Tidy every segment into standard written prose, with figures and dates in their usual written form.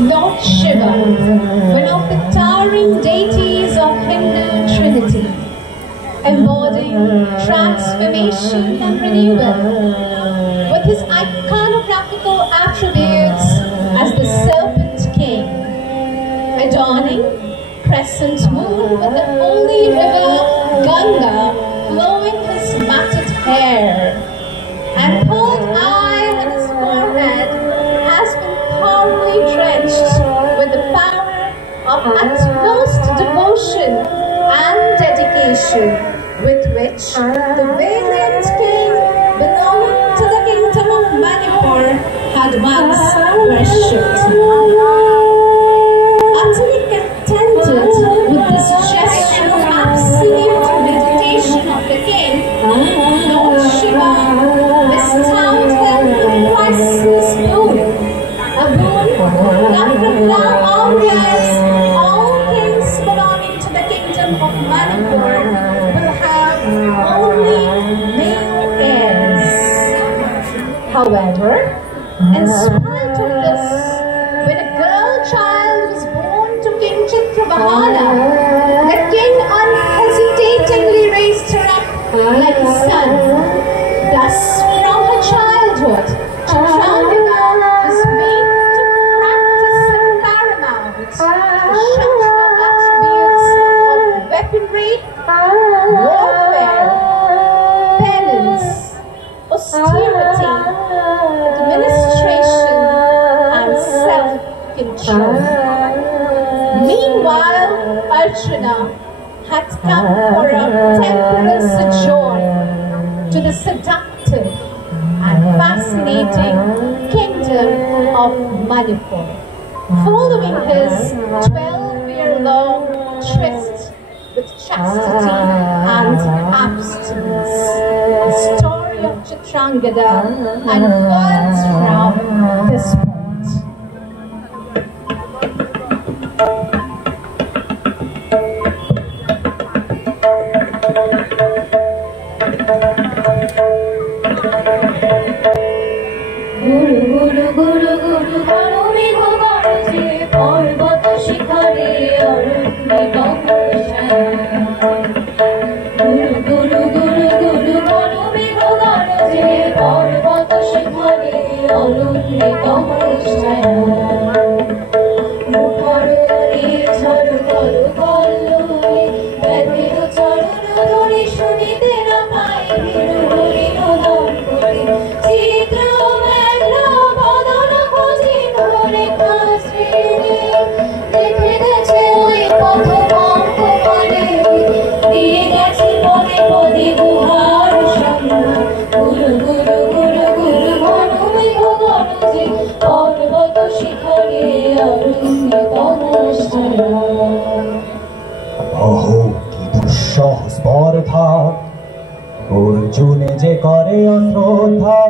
Lord Shiva, one of the towering deities of Hindu Trinity, embodying transformation and renewal, with his iconographical attributes as the Serpent King, adorning crescent moon with the holy river Ganga flowing his matted hair, and cold eye on his forehead has been thoroughly drenched with the power of utmost devotion and dedication with which the valiant king belonging to the kingdom of Manipur had once worshipped. Utterly contented with this gesture of absolute meditation of the king, Lord Shiva bestowed him a priceless boon, a boon that from now onwards all kings belonging to the kingdom of Manipur will have only male heirs. However, in spite of this, when a girl child was born to King Chitrabahala, the king unhesitatingly raised her up like a son. Thus, from her childhood, Chitrangada was made to practice the paramount, the Shastra attributes of weaponry, warfare, penance, austerity, administration, and self-control. Meanwhile, Arjuna had come for a temporal sojourn to the seductive and fascinating kingdom of Manipur, following his 12-year-long tryst with chastity and abstinence. The story of Chitrangada unfolds from this point. অর্জুনে যে করে অশ্রদ্ধা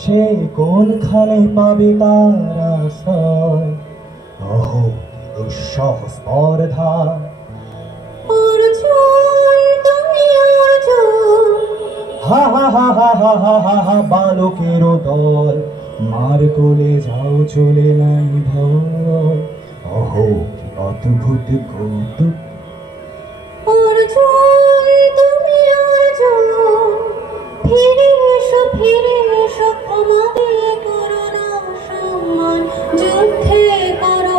সে কোনখানে পাবে তার আশ্রয়। অহো দুঃসাহস স্পর্ধা। হা হা হা হা হা হা হা হা বালকেরও দল মার কোলে যাও চলে নাই ভয়। অহো কি অদ্ভুত কৌতুক। ফিরে এসো আমাদের করোনা সম্মান যুদ্ধে করো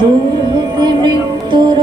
দূর হতে মৃত্যুর